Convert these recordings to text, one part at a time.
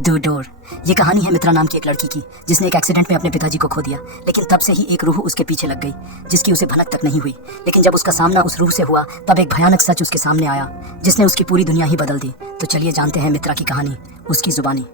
The door. ये कहानी है मित्रा नाम की एक लड़की की जिसने एक एक्सीडेंट में अपने पिताजी को खो दिया, लेकिन तब से ही एक रूह उसके पीछे लग गई जिसकी उसे भनक तक नहीं हुई। लेकिन जब उसका सामना उस रूह से हुआ तब एक भयानक सच उसके सामने आया जिसने उसकी पूरी दुनिया ही बदल दी। तो चलिए जानते हैं मित्रा की कहानी, उसकी जुबानी।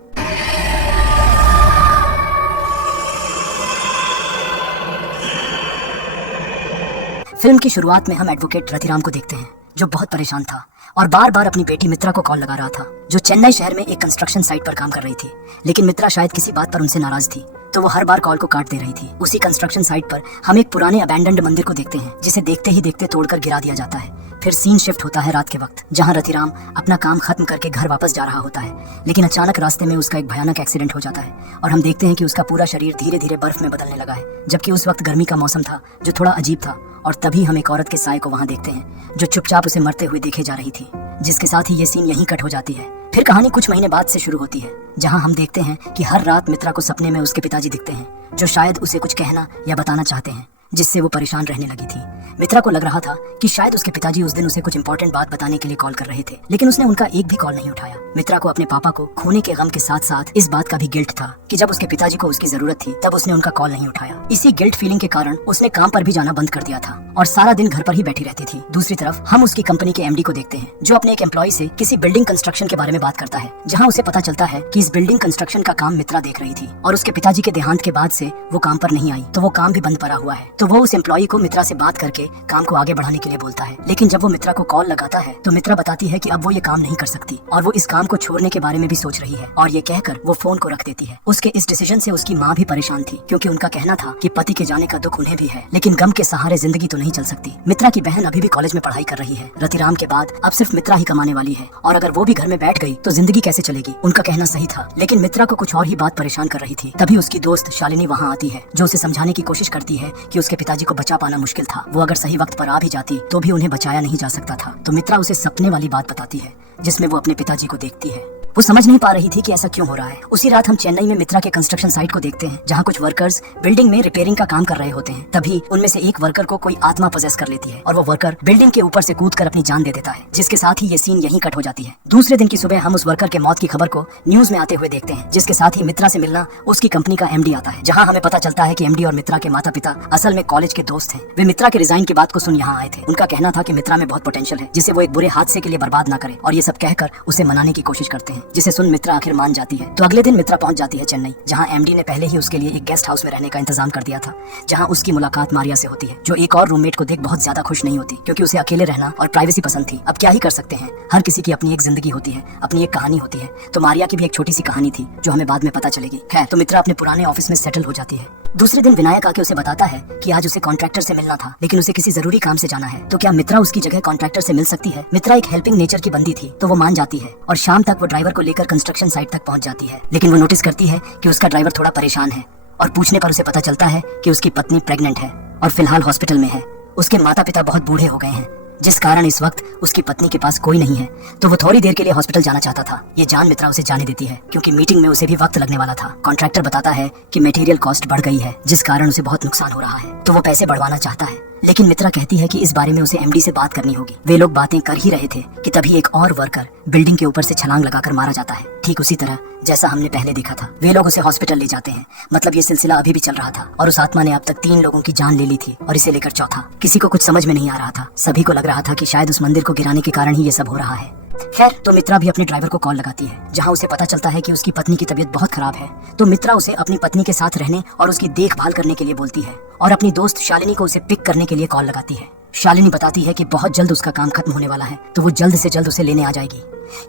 फिल्म की शुरुआत में हम एडवोकेट रतिराम को देखते हैं जो बहुत परेशान था और बार बार अपनी बेटी मित्रा को कॉल लगा रहा था, जो चेन्नई शहर में एक कंस्ट्रक्शन साइट पर काम कर रही थी। लेकिन मित्रा शायद किसी बात पर उनसे नाराज थी तो वो हर बार कॉल को काट दे रही थी। उसी कंस्ट्रक्शन साइट पर हम एक पुराने अबैंडन्ड मंदिर को देखते हैं जिसे देखते ही देखते तोड़कर गिरा दिया जाता है। फिर सीन शिफ्ट होता है रात के वक्त, जहाँ रतिराम अपना काम खत्म करके घर वापस जा रहा होता है। लेकिन अचानक रास्ते में उसका एक भयानक एक्सीडेंट हो जाता है और हम देखते हैं कि उसका पूरा शरीर धीरे धीरे बर्फ में बदलने लगा है, जबकि उस वक्त गर्मी का मौसम था जो थोड़ा अजीब था। और तभी हम एक औरत के साय को वहाँ देखते हैं जो चुपचाप उसे मरते हुए देखे जा रही थी, जिसके साथ ही ये सीन यहीं कट हो जाती है। फिर कहानी कुछ महीने बाद से शुरू होती है, जहाँ हम देखते हैं कि हर रात मित्रा को सपने में उसके पिताजी दिखते हैं जो शायद उसे कुछ कहना या बताना चाहते हैं, जिससे वो परेशान रहने लगी थी। मित्रा को लग रहा था कि शायद उसके पिताजी उस दिन उसे कुछ इंपॉर्टेंट बात बताने के लिए कॉल कर रहे थे, लेकिन उसने उनका एक भी कॉल नहीं उठाया। मित्रा को अपने पापा को खोने के गम के साथ साथ इस बात का भी गिल्ट था कि जब उसके पिताजी को उसकी जरूरत थी तब उसने उनका कॉल नहीं उठाया। इसी गिल्ट फीलिंग के कारण उसने काम पर भी जाना बंद कर दिया था और सारा दिन घर पर ही बैठी रहती थी। दूसरी तरफ हम उसकी कंपनी के एमडी को देखते हैं जो अपने एक एम्प्लॉय से किसी बिल्डिंग कंस्ट्रक्शन के बारे में बात करता है, जहाँ उसे पता चलता है कि इस बिल्डिंग कंस्ट्रक्शन का काम मित्रा देख रही थी और उसके पिताजी के देहांत के बाद से वो काम पर नहीं आई, तो वो काम भी बंद पड़ा हुआ है। तो वो उस एम्प्लॉय को मित्रा से बात करके काम को आगे बढ़ाने के लिए बोलता है। लेकिन जब वो मित्रा को कॉल लगाता है तो मित्रा बताती है कि अब वो ये काम नहीं कर सकती और वो इस काम को छोड़ने के बारे में भी सोच रही है, और ये कहकर वो फोन को रख देती है। उसके इस डिसीजन से उसकी माँ भी परेशान थी, क्योंकि उनका कहना था कि पति के जाने का दुख उन्हें भी है, लेकिन गम के सहारे जिंदगी तो नहीं चल सकती। मित्रा की बहन अभी भी कॉलेज में पढ़ाई कर रही है। रतिराम के बाद अब सिर्फ मित्रा ही कमाने वाली है, और अगर वो भी घर में बैठ गई तो जिंदगी कैसे चलेगी। उनका कहना सही था, लेकिन मित्रा को कुछ और ही बात परेशान कर रही थी। तभी उसकी दोस्त शालिनी वहाँ आती है जो उसे समझाने की कोशिश करती है कि उसके पिताजी को बचा पाना मुश्किल था। वो अगर सही वक्त पर आ भी जाती तो भी उन्हें बचाया नहीं जा सकता था। तो मित्रा उसे सपने वाली बात बताती है जिसमें वो अपने पिताजी को देखती है। वो समझ नहीं पा रही थी कि ऐसा क्यों हो रहा है। उसी रात हम चेन्नई में मित्रा के कंस्ट्रक्शन साइट को देखते हैं, जहाँ कुछ वर्कर्स बिल्डिंग में रिपेयरिंग का काम कर रहे होते हैं। तभी उनमें से एक वर्कर को कोई आत्मा पोजेस कर लेती है और वो वर्कर बिल्डिंग के ऊपर से कूदकर अपनी जान दे देता है, जिसके साथ ही ये सीन यहीं कट हो जाती है। दूसरे दिन की सुबह हम उस वर्कर के मौत की खबर को न्यूज में आते हुए देखते हैं, जिसके साथ ही मित्रा से मिलना उसकी कंपनी का एमडी आता है, जहाँ हमें पता चलता है कि एमडी और मित्रा के माता पिता असल में कॉलेज के दोस्त हैं। वे मित्रा के रिजाइन की बात को सुन यहाँ आए थे। उनका कहना था कि मित्रा में बहुत पोटेंशियल है जिसे वो एक बुरे हादसे के लिए बर्बाद न करे, और ये सब कहकर उसे मनाने की कोशिश करते हैं, जिसे सुन मित्रा मान जाती है। तो अगले दिन मित्रा पहुंच जाती है चेन्नई, जहां एमडी ने पहले ही उसके लिए एक गेस्ट हाउस में रहने का इंतजाम कर दिया था, जहां उसकी मुलाकात मारिया से होती है, जो एक और रूममेट को देख बहुत ज्यादा खुश नहीं होती, क्योंकि उसे अकेले रहना और प्राइवेसी पसंद थी। अब क्या ही कर सकते हैं, हर किसी की अपनी एक जिंदगी होती है, अपनी एक कहानी होती है। तो मारिया की भी एक छोटी सी कहानी थी जो हमें बाद में पता चलेगी। खैर, तो मित्रा अपने पुराने ऑफिस में सेटल हो जाती है। दूसरे दिन विनायक आके उसे बताता है कि आज उसे कॉन्ट्रैक्टर से मिलना था, लेकिन उसे किसी जरूरी काम से जाना है। तो क्या मित्रा उसकी जगह कॉन्ट्रैक्टर से मिल सकती है? मित्रा एक हेल्पिंग नेचर की बंदी थी, तो वो मान जाती है और शाम तक वो ड्राइवर को लेकर कंस्ट्रक्शन साइट तक पहुंच जाती है। लेकिन वो नोटिस करती है कि उसका ड्राइवर थोड़ा परेशान है, और पूछने पर उसे पता चलता है कि उसकी पत्नी प्रेग्नेंट है और फिलहाल हॉस्पिटल में है। उसके माता पिता बहुत बूढ़े हो गए हैं, जिस कारण इस वक्त उसकी पत्नी के पास कोई नहीं है। तो वो थोड़ी देर के लिए हॉस्पिटल जाना चाहता था। ये जान मित्रा उसे जाने देती है, क्योंकि मीटिंग में उसे भी वक्त लगने वाला था। कॉन्ट्रैक्टर बताता है कि मटेरियल कॉस्ट बढ़ गई है, जिस कारण उसे बहुत नुकसान हो रहा है, तो वो पैसे बढ़वाना चाहता है। लेकिन मित्रा कहती है कि इस बारे में उसे एमडी से बात करनी होगी। वे लोग बातें कर ही रहे थे कि तभी एक और वर्कर बिल्डिंग के ऊपर से छलांग लगाकर मारा जाता है, ठीक उसी तरह जैसा हमने पहले देखा था। वे लोग उसे हॉस्पिटल ले जाते हैं, मतलब ये सिलसिला अभी भी चल रहा था, और उस आत्मा ने अब तक 3 लोगों की जान ले ली थी और इसे लेकर चौथा। किसी को कुछ समझ में नहीं आ रहा था। सभी को लग रहा था कि शायद उस मंदिर को गिराने के कारण ही ये सब हो रहा है। खैर, तो मित्रा भी अपने ड्राइवर को कॉल लगाती है, जहां उसे पता चलता है कि उसकी पत्नी की तबीयत बहुत खराब है। तो मित्रा उसे अपनी पत्नी के साथ रहने और उसकी देखभाल करने के लिए बोलती है, और अपनी दोस्त शालिनी को उसे पिक करने के लिए कॉल लगाती है। शालिनी बताती है कि बहुत जल्द उसका काम खत्म होने वाला है, तो वो जल्द से जल्द उसे लेने आ जाएगी।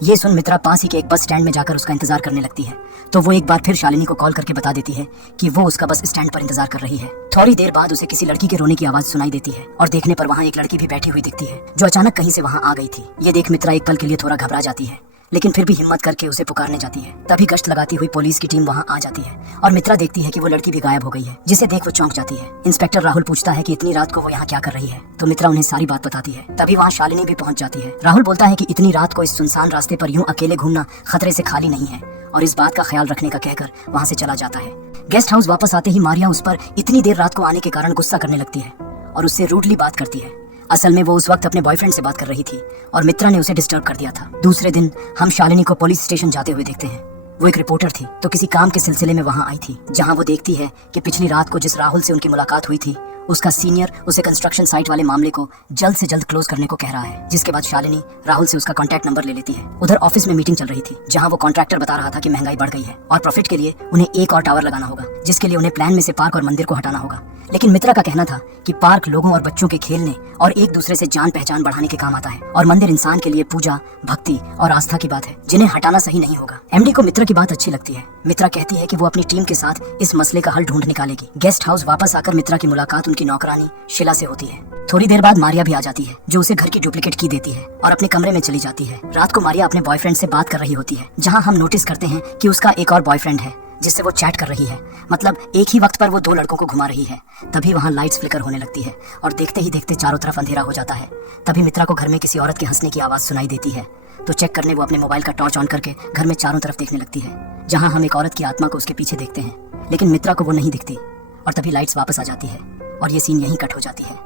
ये सुन मित्रा पास ही के एक बस स्टैंड में जाकर उसका इंतजार करने लगती है। तो वो एक बार फिर शालिनी को कॉल करके बता देती है कि वो उसका बस स्टैंड पर इंतजार कर रही है। थोड़ी देर बाद उसे किसी लड़की के रोने की आवाज सुनाई देती है, और देखने पर वहाँ एक लड़की भी बैठी हुई दिखती है जो अचानक कहीं से वहाँ आ गई थी। ये देख मित्रा एक पल के लिए थोड़ा घबरा जाती है, लेकिन फिर भी हिम्मत करके उसे पुकारने जाती है। तभी गश्त लगाती हुई पुलिस की टीम वहाँ आ जाती है, और मित्रा देखती है कि वो लड़की भी गायब हो गई है, जिसे देख वो चौंक जाती है। इंस्पेक्टर राहुल पूछता है कि इतनी रात को वो यहाँ क्या कर रही है, तो मित्रा उन्हें सारी बात बताती है। तभी वहाँ शालिनी भी पहुँच जाती है। राहुल बोलता है कि इतनी रात को इस सुनसान रास्ते पर यूं अकेले घूमना खतरे से खाली नहीं है, और इस बात का ख्याल रखने का कहकर वहाँ से चला जाता है। गेस्ट हाउस वापस आते ही मारिया उस पर इतनी देर रात को आने के कारण गुस्सा करने लगती है और उससे रूडली बात करती है। असल में वो उस वक्त अपने बॉयफ्रेंड से बात कर रही थी और मित्रा ने उसे डिस्टर्ब कर दिया था। दूसरे दिन हम शालिनी को पुलिस स्टेशन जाते हुए देखते हैं। वो एक रिपोर्टर थी, तो किसी काम के सिलसिले में वहाँ आई थी, जहाँ वो देखती है कि पिछली रात को जिस राहुल से उनकी मुलाकात हुई थी, उसका सीनियर उसे कंस्ट्रक्शन साइट वाले मामले को जल्द से जल्द क्लोज करने को कह रहा है। जिसके बाद शालिनी राहुल से उसका कॉन्टैक्ट नंबर ले लेती है। उधर ऑफिस में मीटिंग चल रही थी, जहां वो कॉन्ट्रैक्टर बता रहा था कि महंगाई बढ़ गई है और प्रॉफिट के लिए उन्हें एक और टावर लगाना होगा, जिसके लिए उन्हें प्लान में से पार्क और मंदिर को हटाना होगा। लेकिन मित्रा का कहना था कि पार्क लोगों और बच्चों के खेलने और एक दूसरे से जान पहचान बढ़ाने के काम आता है, और मंदिर इंसान के लिए पूजा, भक्ति और आस्था की बात है, जिन्हें हटाना सही नहीं होगा। एमडी को मित्रा की बात अच्छी लगती है। मित्रा कहती है कि वो अपनी टीम के साथ इस मसले का हल ढूंढ निकालेगी। गेस्ट हाउस वापस आकर मित्रा की मुलाकात उनकी नौकरानी शिला से होती है। थोड़ी देर बाद मारिया भी आ जाती है, जो उसे घर की डुप्लीकेट की देती है और अपने कमरे में चली जाती है। रात को मारिया अपने बॉयफ्रेंड से बात कर रही होती है, जहां हम नोटिस करते हैं कि उसका एक और बॉयफ्रेंड है जिससे वो चैट कर रही है। मतलब एक ही वक्त पर वो दो लड़कों को घुमा रही है। तभी वहाँ लाइट्स फ्लिकर होने लगती है और देखते ही देखते चारों तरफ अंधेरा हो जाता है। तभी मित्रा को घर में किसी औरत के हंसने की आवाज सुनाई देती है, तो चेक करने वो अपने मोबाइल का टॉर्च ऑन करके घर में चारों तरफ देखने लगती है, जहाँ हम एक औरत की आत्मा को उसके पीछे देखते हैं। लेकिन मित्रा को वो नहीं दिखती और तभी लाइट्स वापस आ जाती है और ये सीन यहीं कट हो जाती है।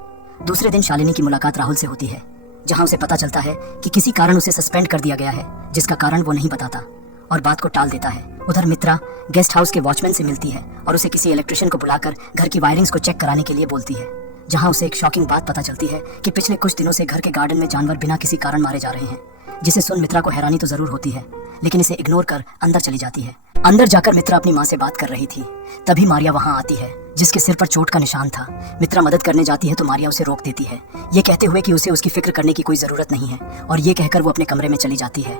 दूसरे दिन शालिनी की मुलाकात राहुल से होती है, जहाँ उसे पता चलता है कि किसी कारण उसे सस्पेंड कर दिया गया है, जिसका कारण वो नहीं बताता और बात को टाल देता है। उधर मित्रा गेस्ट हाउस के वॉचमैन से मिलती है और उसे किसी इलेक्ट्रिशियन को बुलाकर घर की वायरिंग्स को चेक कराने के लिए बोलती है, जहां उसे एक शॉकिंग बात पता चलती है कि पिछले कुछ दिनों से घर के गार्डन में जानवर बिना किसी कारण मारे जा रहे हैं, जिसे सुन मित्रा को हैरानी तो जरूर होती है, लेकिन इसे इग्नोर कर अंदर चली जाती है। अंदर जाकर मित्रा अपनी माँ से बात कर रही थी, तभी मारिया वहाँ आती है, जिसके सिर पर चोट का निशान था। मित्रा मदद करने जाती है तो मारिया उसे रोक देती है, ये कहते हुए कि उसे उसकी फिक्र करने की कोई जरूरत नहीं है, और ये कहकर वो अपने कमरे में चली जाती है।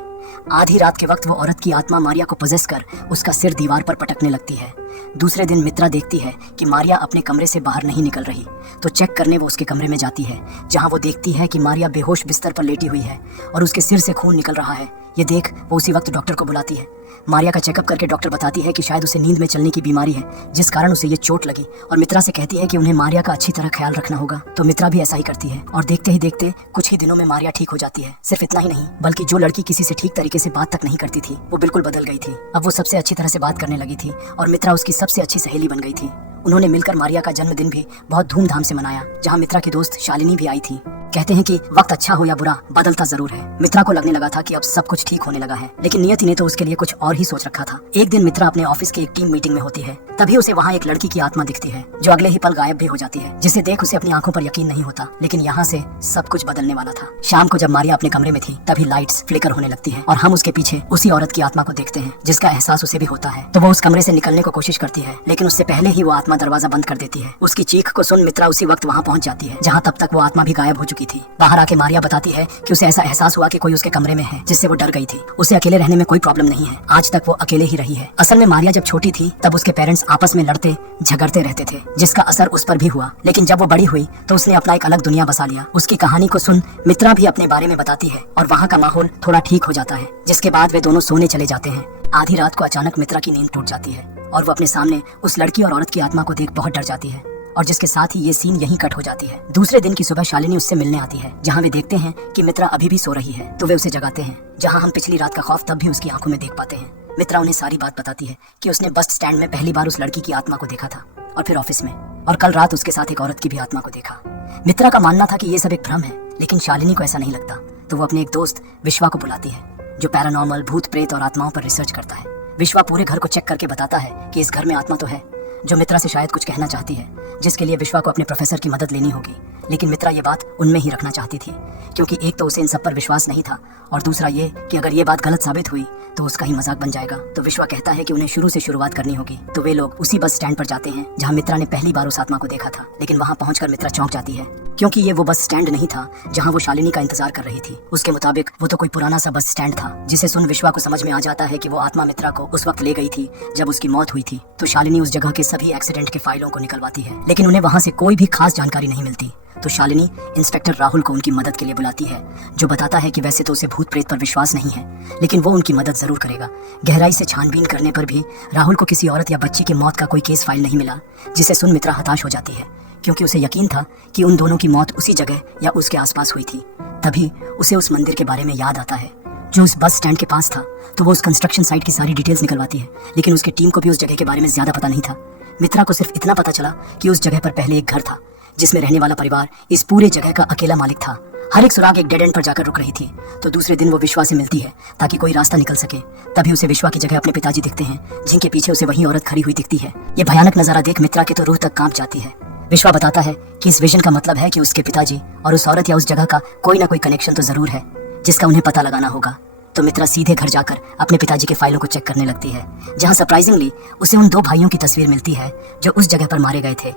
आधी रात के वक्त वो औरत की आत्मा मारिया को पजेस कर उसका सिर दीवार पर पटकने लगती है। दूसरे दिन मित्रा देखती है कि मारिया अपने कमरे से बाहर नहीं निकल रही, तो चेक करने वो उसके कमरे में जाती है, जहां वो देखती है कि मारिया बेहोश बिस्तर पर लेटी हुई है और उसके सिर से खून निकल रहा है। ये देख वो उसी वक्त डॉक्टर को बुलाती है। मारिया का चेकअप करके डॉक्टर बताती है कि शायद उसे नींद में चलने की बीमारी है, जिस कारण उसे ये चोट लगी, और मित्रा से कहती है कि उन्हें मारिया का अच्छी तरह ख्याल रखना होगा। तो मित्रा भी ऐसा ही करती है और देखते ही देखते कुछ ही दिनों में मारिया ठीक हो जाती है। सिर्फ इतना ही नहीं, बल्कि जो लड़की किसी से ठीक तरीके से बात तक नहीं करती थी, वो बिल्कुल बदल गई थी। अब वो सबसे अच्छी तरह से बात करने लगी थी और मित्रा उसकी सबसे अच्छी सहेली बन गई थी। उन्होंने मिलकर मारिया का जन्मदिन भी बहुत धूमधाम से मनाया, जहाँ मित्रा की दोस्त शालिनी भी आई थी। कहते हैं कि वक्त अच्छा हो या बुरा बदलता जरूर है। मित्रा को लगने लगा था कि अब सब कुछ ठीक होने लगा है, लेकिन नियति ने तो उसके लिए कुछ और ही सोच रखा था। एक दिन मित्रा अपने ऑफिस के एक टीम मीटिंग में होती है, तभी उसे वहाँ एक लड़की की आत्मा दिखती है, जो अगले ही पल गायब भी हो जाती है, जिसे देख उसे अपनी आंखों पर यकीन नहीं होता। लेकिन यहाँ से सब कुछ बदलने वाला था। शाम को जब मारिया अपने कमरे में थी, तभी लाइट्स फ्लिकर होने लगती है और हम उसके पीछे उसी औरत की आत्मा को देखते हैं, जिसका एहसास उसे भी होता है। तो वो उस कमरे से निकलने को कोशिश करती है, लेकिन उससे पहले ही वो आत्मा दरवाजा बंद कर देती है। उसकी चीख को सुन मित्रा उसी वक्त वहाँ पहुँच जाती है, जहाँ तब तक वो आत्मा भी गायब हो चुकी थी। बाहर आके मारिया बताती है कि उसे ऐसा एहसास हुआ कि कोई उसके कमरे में है, जिससे वो डर गई थी। उसे अकेले रहने में कोई प्रॉब्लम नहीं है, आज तक वो अकेले ही रही है। असल में मारिया जब छोटी थी तब उसके पेरेंट्स आपस में लड़ते झगड़ते रहते थे, जिसका असर उस पर भी हुआ। लेकिन जब वो बड़ी हुई तो उसने अपना एक अलग दुनिया बसा लिया। उसकी कहानी को सुन मित्रा भी अपने बारे में बताती है और वहाँ का माहौल थोड़ा ठीक हो जाता है, जिसके बाद वे दोनों सोने चले जाते हैं। आधी रात को अचानक मित्रा की नींद टूट जाती है और वो अपने सामने उस लड़की और औरत की आत्मा को देख बहुत डर जाती है, और जिसके साथ ही ये सीन यहीं कट हो जाती है। दूसरे दिन की सुबह शालिनी उससे मिलने आती है, जहाँ वे देखते हैं कि मित्रा अभी भी सो रही है, तो वे उसे जगाते हैं, जहाँ हम पिछली रात का खौफ तब भी उसकी आंखों में देख पाते हैं। मित्रा उन्हें सारी बात बताती है कि उसने बस स्टैंड में पहली बार उस लड़की की आत्मा को देखा था, और फिर ऑफिस में, और कल रात उसके साथ एक औरत की भी आत्मा को देखा। मित्रा का मानना था कि ये सब एक भ्रम है, लेकिन शालिनी को ऐसा नहीं लगता, तो वो अपने एक दोस्त विश्वा को बुलाती है, जो पैरानॉर्मल, भूत प्रेत और आत्माओं पर रिसर्च करता है। विश्वा पूरे घर को चेक करके बताता है कि इस घर में आत्मा तो है, जो मित्रा से शायद कुछ कहना चाहती है, जिसके लिए विश्वा को अपने प्रोफेसर की मदद लेनी होगी। लेकिन मित्रा ये बात उनमें ही रखना चाहती थी, क्योंकि एक तो उसे इन सब पर विश्वास नहीं था, और दूसरा ये कि अगर ये बात गलत साबित हुई तो उसका ही मजाक बन जाएगा। तो विश्वा कहता है कि उन्हें शुरू से शुरुआत करनी होगी। तो वे लोग उसी बस स्टैंड पर जाते हैं जहाँ मित्रा ने पहली बार उस आत्मा को देखा था। लेकिन वहाँ पहुंचकर मित्रा चौंक जाती है, क्योंकि ये वो बस स्टैंड नहीं था जहाँ वो शालिनी का इंतजार कर रही थी। उसके मुताबिक वो तो कोई पुराना सा बस स्टैंड था, जिसे सुन विश्वा को समझ में आ जाता है कि वो आत्मा मित्रा को उस वक्त ले गई थी जब उसकी मौत हुई थी। तो शालिनी उस जगह के सभी एक्सीडेंट के फाइलों को निकलवाती है, लेकिन उन्हें वहाँ से कोई भी खास जानकारी नहीं मिलती। तो शालिनी इंस्पेक्टर राहुल को उनकी मदद के लिए बुलाती है, जो बताता है कि वैसे तो उसे भूत प्रेत पर विश्वास नहीं है, लेकिन वो उनकी मदद जरूर करेगा। गहराई से छानबीन करने पर भी राहुल को किसी औरत या बच्ची की मौत का कोई केस फाइल नहीं मिला, जिसे सुन मित्रा हताश हो जाती है, क्योंकि उसे यकीन था कि उन दोनों की मौत उसी जगह या उसके आसपास हुई थी। तभी उसे उस मंदिर के बारे में याद आता है, जो उस बस स्टैंड के पास था। तो वो उस कंस्ट्रक्शन साइट की सारी डिटेल्स निकलवाती है, लेकिन उसकी टीम को भी उस जगह के बारे में ज्यादा पता नहीं था। मित्रा को सिर्फ इतना पता चला कि उस जगह पर पहले एक घर था, जिसमें रहने वाला परिवार इस पूरे जगह का अकेला मालिक था। हर एक सुराग एक डेड एंड पर जाकर रुक रही थी। तो दूसरे दिन वो विश्वा से मिलती है ताकि कोई रास्ता निकल सके। तभी उसे विश्वा की जगह अपने पिताजी दिखते हैं, जिनके पीछे उसे वही औरत खड़ी हुई दिखती है। ये भयानक नजारा देख मित्रा की तो रूह तक कांप जाती है। विश्वा बताता है कि इस विजन का मतलब है कि उसके पिताजी और उस औरत या उस जगह का कोई ना कोई कनेक्शन तो जरूर है, जिसका उन्हें पता लगाना होगा। तो मित्रा सीधे घर जाकर अपने पिताजी के फाइलों को चेक करने लगती है, जहां सरप्राइजिंगली उसे उन 2 भाइयों की तस्वीर मिलती है जो उस जगह पर मारे गए थे।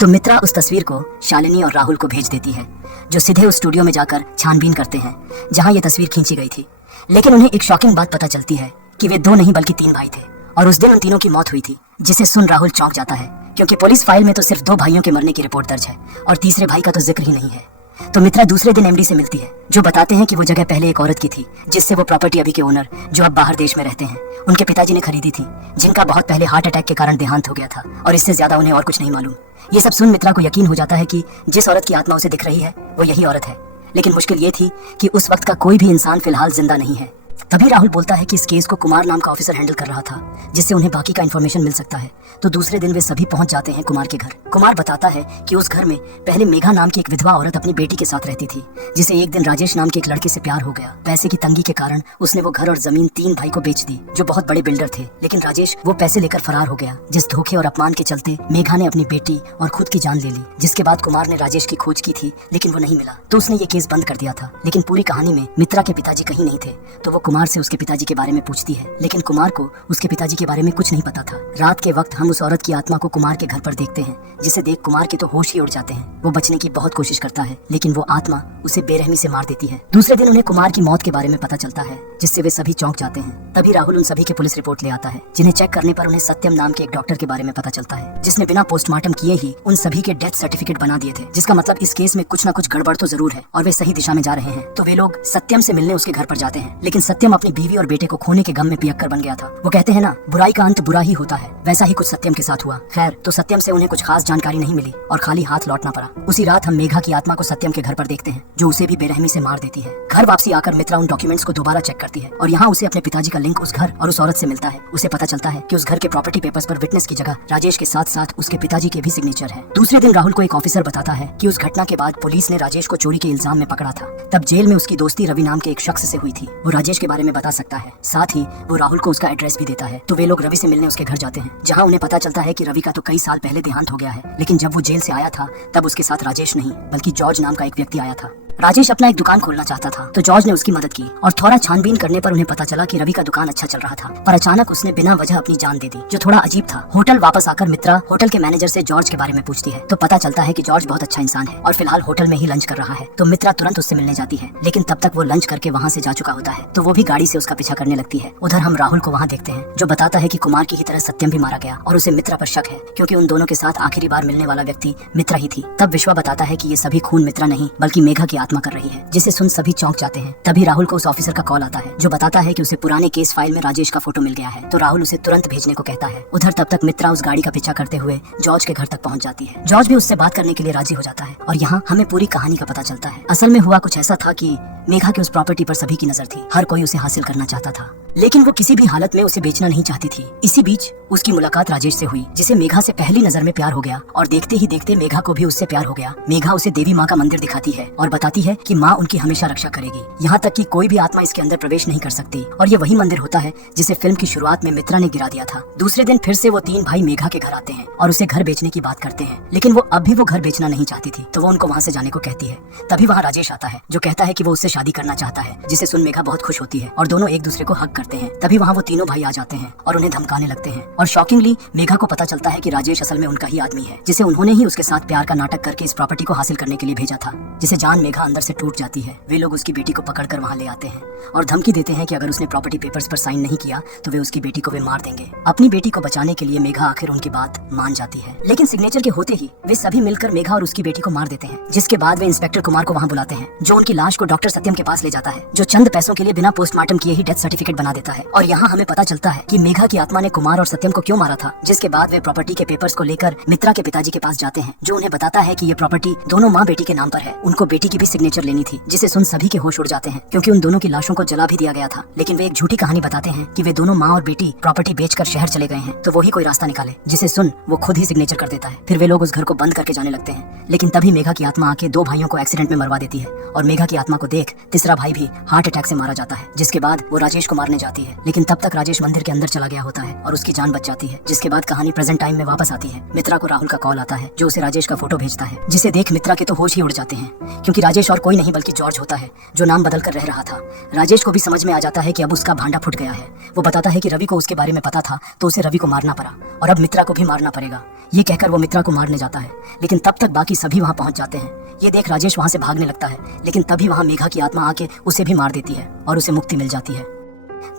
तो मित्रा उस तस्वीर को शालिनी और राहुल को भेज देती है, जो सीधे उस स्टूडियो में जाकर छानबीन करते हैं जहां ये तस्वीर खींची गई थी। लेकिन उन्हें एक शॉकिंग बात पता चलती है कि वे 2 नहीं बल्कि 3 भाई थे, और उस दिन उन तीनों की मौत हुई थी, जिसे सुन राहुल चौंक जाता है, क्योंकि पुलिस फाइल में तो सिर्फ 2 भाइयों के मरने की रिपोर्ट दर्ज है और तीसरे भाई का तो जिक्र ही नहीं है। तो मित्रा दूसरे दिन एमडी से मिलती है, जो बताते हैं कि वो जगह पहले एक औरत की थी, जिससे वो प्रॉपर्टी अभी के ओनर, जो अब बाहर देश में रहते हैं, उनके पिताजी ने खरीदी थी, जिनका बहुत पहले हार्ट अटैक के कारण देहांत हो गया था, और इससे ज्यादा उन्हें और कुछ नहीं मालूम। ये सब सुन मित्रा को यकीन हो जाता है कि जिस औरत की आत्मा उसे दिख रही है वो यही औरत है। लेकिन मुश्किल ये थी कि उस वक्त का कोई भी इंसान फिलहाल जिंदा नहीं है। तभी राहुल बोलता है कि इस केस को कुमार नाम का ऑफिसर हैंडल कर रहा था, जिससे उन्हें बाकी का इन्फॉर्मेशन मिल सकता है। तो दूसरे दिन वे सभी पहुंच जाते हैं कुमार के घर। कुमार बताता है कि उस घर में पहले मेघा नाम की एक विधवा औरत अपनी बेटी के साथ रहती थी, जिसे एक दिन राजेश नाम के एक लड़के से प्यार हो गया। पैसे की तंगी के कारण उसने वो घर और जमीन 3 भाई को बेच दी, जो बहुत बड़े बिल्डर थे। लेकिन राजेश वो पैसे लेकर फरार हो गया, जिस धोखे और अपमान के चलते मेघा ने अपनी बेटी और खुद की जान ले ली। जिसके बाद कुमार ने राजेश की खोज की थी, लेकिन वो नहीं मिला, तो उसने ये केस बंद कर दिया था। लेकिन पूरी कहानी में मित्रा के पिताजी कहीं नहीं थे, तो वो कुमार से उसके पिताजी के बारे में पूछती है। लेकिन कुमार को उसके पिताजी के बारे में कुछ नहीं पता था। रात के वक्त हम उस औरत की आत्मा को कुमार के घर पर देखते हैं, जिसे देख कुमार के तो होश ही उड़ जाते हैं। वो बचने की बहुत कोशिश करता है, लेकिन वो आत्मा उसे बेरहमी से मार देती है। दूसरे दिन उन्हें कुमार की मौत के बारे में पता चलता है, जिससे वे सभी चौंक जाते हैं। तभी राहुल उन सभी की पुलिस रिपोर्ट ले आता है, जिन्हें चेक करने पर उन्हें सत्यम नाम के एक डॉक्टर के बारे में पता चलता है, जिसने बिना पोस्टमार्टम किए ही उन सभी के डेथ सर्टिफिकेट बना दिए थे। जिसका मतलब इस केस में कुछ न कुछ गड़बड़ तो जरूर है और वे सही दिशा में जा रहे हैं। तो वे लोग सत्यम से मिलने उसके घर पर जाते हैं, लेकिन सत्यम अपनी बीवी और बेटे को खोने के गम में पियक्कर बन गया था। वो कहते हैं ना, बुराई का अंत बुरा ही होता है, वैसा ही कुछ सत्यम के साथ हुआ। खैर, तो सत्यम से उन्हें कुछ खास जानकारी नहीं मिली और खाली हाथ लौटना पड़ा। उसी रात हम मेघा की आत्मा को सत्यम के घर पर देखते हैं, जो उसे भी बेरहमी से मार देती है। घर वापसी आकर मित्रा उन डॉक्यूमेंट्स को दोबारा चेक करती है और यहाँ उसे अपने पिताजी का लिंक उस घर और उस औरत से मिलता है। उसे पता चलता है कि उस घर के प्रॉपर्टी पेपर्स पर विटनेस की जगह राजेश के साथ साथ उसके पिताजी के भी सिग्नेचर है। दूसरे दिन राहुल को एक ऑफिसर बताता है कि उस घटना के बाद पुलिस ने राजेश को चोरी के इल्जाम में पकड़ा था। तब जेल में उसकी दोस्ती रवि नाम के एक शख्स से हुई थी। वो राजेश के बारे में बता सकता है, साथ ही वो राहुल को उसका एड्रेस भी देता है। तो वे लोग रवि से मिलने उसके घर जाते हैं, जहाँ उन्हें पता चलता है कि रवि का तो कई साल पहले देहांत हो गया है। लेकिन जब वो जेल से आया था, तब उसके साथ राजेश नहीं बल्कि जॉर्ज नाम का एक व्यक्ति आया था। राजेश अपना एक दुकान खोलना चाहता था, तो जॉर्ज ने उसकी मदद की और थोड़ा छानबीन करने पर उन्हें पता चला कि रवि का दुकान अच्छा चल रहा था, पर अचानक उसने बिना वजह अपनी जान दे दी, जो थोड़ा अजीब था। होटल वापस आकर मित्रा होटल के मैनेजर से जॉर्ज के बारे में पूछती है, तो पता चलता है कि जॉर्ज बहुत अच्छा इंसान है और फिलहाल होटल में ही लंच कर रहा है। तो मित्रा तुरंत उससे मिलने जाती है, लेकिन तब तक वो लंच करके वहाँ से जा चुका होता है, तो वो भी गाड़ी से उसका पीछा करने लगती है। उधर हम राहुल को वहाँ देखते हैं, जो बताता है कि कुमार की ही तरह सत्यम भी मारा गया और उसे मित्रा पर शक है, क्योंकि उन दोनों के साथ आखिरी बार मिलने वाला व्यक्ति मित्रा ही थी। तब विश्वा बताता है कि ये सभी खून मित्रा नहीं बल्कि मेघा की आत्मा कर रही है, जिसे सुन सभी चौंक जाते हैं। तभी राहुल को उस ऑफिसर का कॉल आता है, जो बताता है कि उसे पुराने केस फाइल में राजेश का फोटो मिल गया है। तो राहुल उसे तुरंत भेजने को कहता है। उधर तब तक मित्रा उस गाड़ी का पीछा करते हुए जॉर्ज के घर तक पहुंच जाती है। जॉर्ज भी उससे बात करने के लिए राजी हो जाता है और यहाँ हमें पूरी कहानी का पता चलता है। असल में हुआ कुछ ऐसा था कि मेघा की उस प्रॉपर्टी पर सभी की नजर थी, हर कोई उसे हासिल करना चाहता था, लेकिन वो किसी भी हालत में उसे बेचना नहीं चाहती थी। इसी बीच उसकी मुलाकात राजेश से हुई, जिसे मेघा से पहली नजर में प्यार हो गया और देखते ही देखते मेघा को भी उससे प्यार हो गया। मेघा उसे देवी माँ का मंदिर दिखाती है और बताती है कि माँ उनकी हमेशा रक्षा करेगी, यहाँ तक कि कोई भी आत्मा इसके अंदर प्रवेश नहीं कर सकती। और ये वही मंदिर होता है जिसे फिल्म की शुरुआत में मित्रा ने गिरा दिया था। दूसरे दिन फिर से वो 3 भाई मेघा के घर आते हैं और उसे घर बेचने की बात करते हैं, लेकिन वो अब भी वो घर बेचना नहीं चाहती थी, तो वो उनको वहाँ से जाने को कहती है। तभी वहाँ राजेश आता है, जो कहता है कि वो उससे शादी करना चाहता है, जिसे सुन मेघा बहुत खुश होती है और दोनों एक दूसरे को हक करते हैं। तभी वहाँ वो तीनों भाई आ जाते हैं और उन्हें धमकाने लगते हैं और शॉकिंगली मेघा को पता चलता है कि राजेश असल में उनका ही आदमी है, जिसे उन्होंने ही उसके साथ प्यार का नाटक करके इस प्रॉपर्टी को हासिल करने के लिए भेजा था, जिसे जान मेघा अंदर से टूट जाती है। वे लोग उसकी बेटी को पकड़कर वहाँ ले आते हैं और धमकी देते हैं कि अगर उसने प्रॉपर्टी पेपर्स पर साइन नहीं किया तो वे उसकी बेटी को वे मार देंगे। अपनी बेटी को बचाने के लिए मेघा आखिर उनकी बात मान जाती है, लेकिन सिग्नेचर के होते ही वे सभी मिलकर मेघा और उसकी बेटी को मार देते हैं। जिसके बाद वे इंस्पेक्टर कुमार को वहाँ बुलाते हैं, जो उनकी लाश को डॉक्टर सत्यम के पास ले जाता है, जो चंद पैसों के लिए बिना पोस्टमार्टम किए ही डेथ सर्टिफिकेट बना देता है। और यहाँ हमें पता चलता है कि मेघा की आत्मा ने कुमार और सत्यम को क्यों मारा था। जिसके बाद वे प्रॉपर्टी के पेपर्स को लेकर मित्रा के पिताजी के पास जाते हैं, जो उन्हें बताता है कि ये प्रॉपर्टी दोनों माँ बेटी के नाम पर है, उनको बेटी की भी सिग्नेचर लेनी थी, जिसे सुन सभी के होश उड़ जाते हैं क्योंकि उन दोनों की लाशों को जला भी दिया गया था। लेकिन वे एक झूठी कहानी बताते हैं कि वे दोनों माँ और बेटी प्रॉपर्टी बेचकर शहर चले गए हैं, तो वो ही कोई रास्ता निकाले, जिसे सुन वो खुद ही सिग्नेचर कर देता है। फिर वे लोग उस घर को बंद करके जाने लगते हैं। लेकिन तभी मेघा की आत्मा आके दो भाइयों को एक्सीडेंट में मरवा देती है और मेघा की आत्मा को देख तीसरा भाई भी हार्ट अटैक से मारा जाता है, जिसके बाद वो राजेश को मारने जाती है। लेकिन तब तक राजेश मंदिर के अंदर चला गया होता है और उसकी जान बच जाती है, जिसके बाद कहानी प्रेजेंट टाइम में वापस आती है। मित्रा को राहुल का कॉल आता है जो उसे राजेश का फोटो भेजता है, जिसे देख मित्रा के तो होश ही उड़ जाते हैं क्योंकि राजेश और कोई नहीं बल्कि जॉर्ज होता है जो नाम बदल कर रह रहा था। राजेश को भी समझ में आ जाता है कि अब उसका भांडा फूट गया है। वो बताता है कि रवि को उसके बारे में पता था तो उसे रवि को मारना पड़ा और अब मित्रा को भी मारना पड़ेगा। ये कहकर वो मित्रा को मारने जाता है, लेकिन तब तक बाकी सभी वहाँ पहुँच जाते हैं। ये देख राजेश वहाँ से भागने लगता है, लेकिन तभी वहाँ मेघा की आत्मा आके उसे भी मार देती है और उसे मुक्ति मिल जाती है।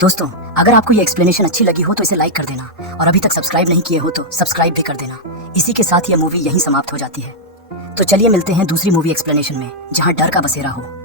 दोस्तों, अगर आपको ये एक्सप्लेनेशन अच्छी लगी हो तो इसे लाइक कर देना और अभी तक सब्सक्राइब नहीं किए हो तो सब्सक्राइब भी कर देना। इसी के साथ यह मूवी यहीं समाप्त हो जाती है। तो चलिए मिलते हैं दूसरी मूवी एक्सप्लेनेशन में, जहाँ डर का बसेरा हो।